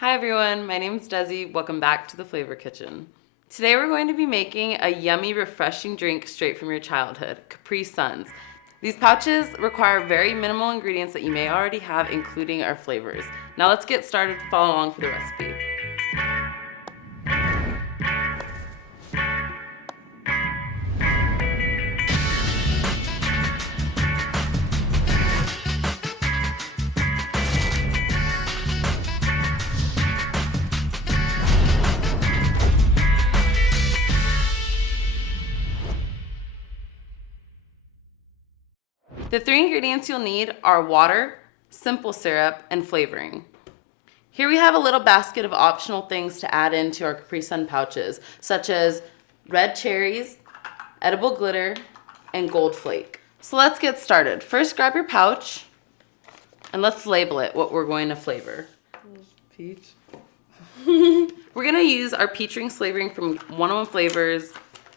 Hi everyone, my name is Desi. Welcome back to the Flavor Kitchen. Today we're going to be making a yummy, refreshing drink straight from your childhood, Capri Suns. These pouches require very minimal ingredients that you may already have, including our flavors. Now let's get started to follow along for the recipe. The three ingredients you'll need are water, simple syrup, and flavoring. Here we have a little basket of optional things to add into our Capri Sun pouches, such as red cherries, edible glitter, and gold flake. So let's get started. First, grab your pouch and let's label it what we're going to flavor. Peach. We're gonna use our Peach Ring flavoring from 101 Flavors,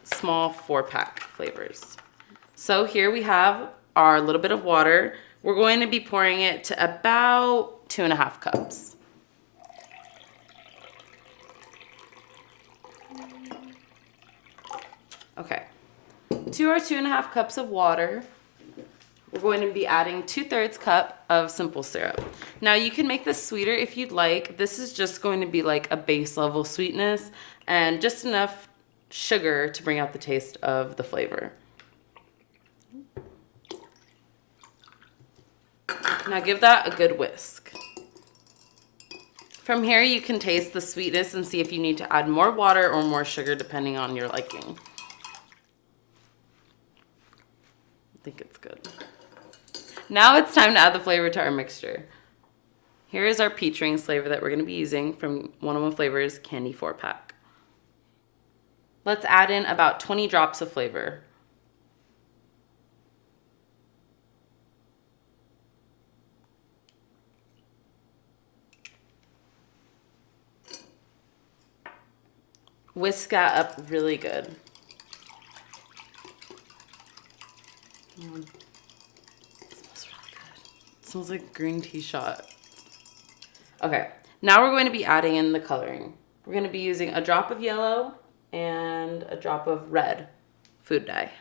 small 4-pack flavors. So here we have our little bit of water. We're going to be pouring it to about 2.5 cups. Okay, to our 2.5 cups of water, we're going to be adding 2/3 cup of simple syrup. Now you can make this sweeter if you'd like. This is just going to be like a base level sweetness and just enough sugar to bring out the taste of the flavor. Now give that a good whisk. From here you can taste the sweetness and see if you need to add more water or more sugar depending on your liking. I think it's good. Now it's time to add the flavor to our mixture. Here is our Peach Rings flavor that we're going to be using from 101 Flavors Candy 4-pack. Let's add in about 20 drops of flavor. Whisk that up really good. It smells really good. It smells like green tea shot. Okay, now we're going to be adding in the coloring. We're going to be using a drop of yellow and a drop of red food dye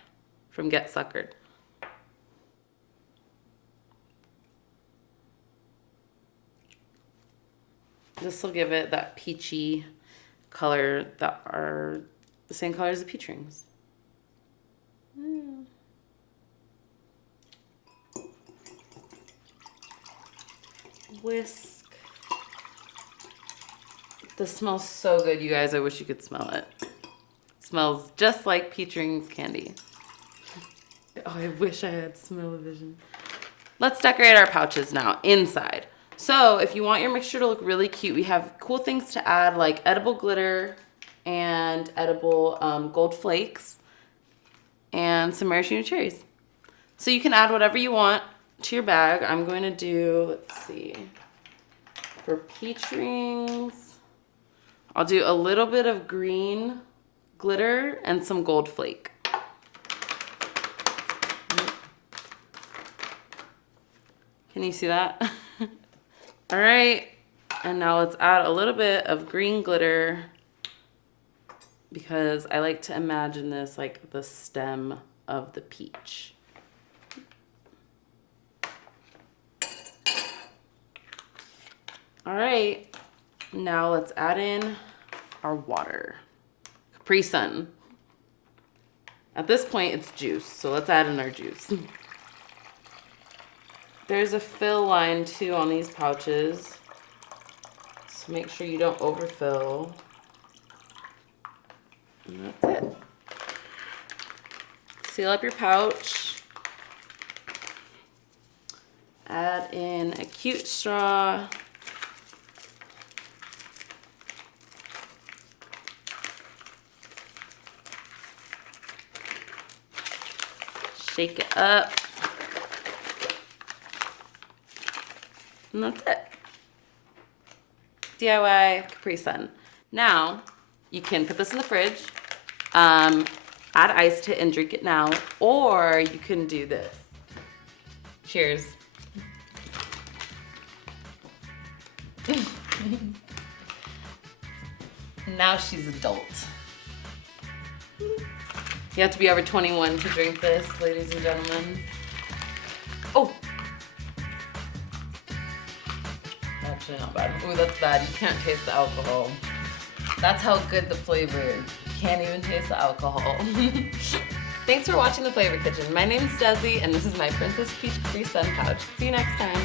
from Get Suckered. This will give it that peachy color that are the same color as the peach rings. Whisk. This smells so good, you guys. I wish you could smell it. It smells just like Peach Rings candy. Oh, I wish I had smell-o-vision. Let's decorate our pouches now, inside. So if you want your mixture to look really cute, we have cool things to add like edible glitter and edible gold flakes and some maraschino cherries. So you can add whatever you want to your bag. I'm going to do, let's see, for Peach Rings, I'll do a little bit of green glitter and some gold flake. Can you see that? All right, and now let's add a little bit of green glitter because I like to imagine this like the stem of the peach. All right, now let's add in our water. Capri Sun. At this point, it's juice, so let's add in our juice. There's a fill line too on these pouches, so make sure you don't overfill. And that's it. Seal up your pouch. Add in a cute straw. Shake it up. And that's it. DIY Capri Sun. Now, you can put this in the fridge, add ice to it and drink it now, or you can do this. Cheers. Now she's adult. You have to be over 21 to drink this, ladies and gentlemen. Oh! Actually not bad. Ooh, that's bad. You can't taste the alcohol. That's how good the flavor is. You can't even taste the alcohol. Thanks for watching The Flavor Kitchen. My name's Desi, and this is my Princess Peach Capri Sun pouch. See you next time.